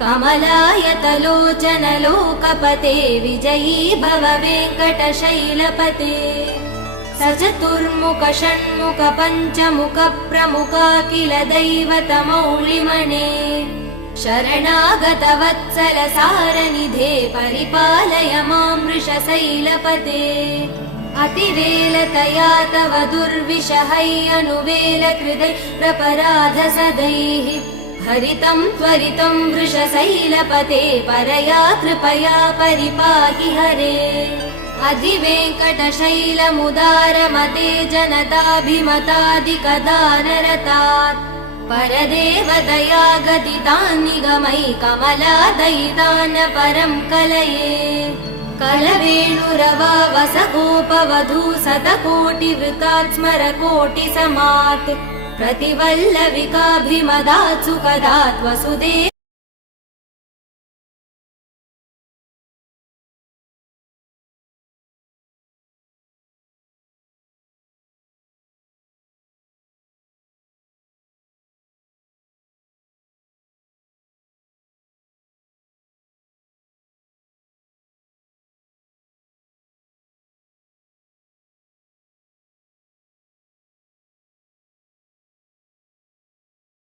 कमलायतलोचन लोकपते विजयी भव वेङ्कटशैलपते सचतुर्मुख षण्मुख पञ्चमुख प्रमुखाखिल दैवतमौलिमणे शरणागत वत्सल सारनिधे परिपालय मां वृषशैलपते अतिवेलतया तव दुर्विषहै अनुवेल कृदै प्रपराध सदैः हरितं त्वरितं वृषशैलपते परया कृपया परिपाहि हरे अधिवेङ्कटशैलमुदारमते जनताभिमतादिकदानरतात् परदेवदया गदितान् निगमै कमलादयितान् परं कलये कलवेणुरवा वसगोपवधू शतकोटिवृतात् स्मरकोटिसमात् प्रतिवल्लविकाभिमदात् सुखदात् वसुदेव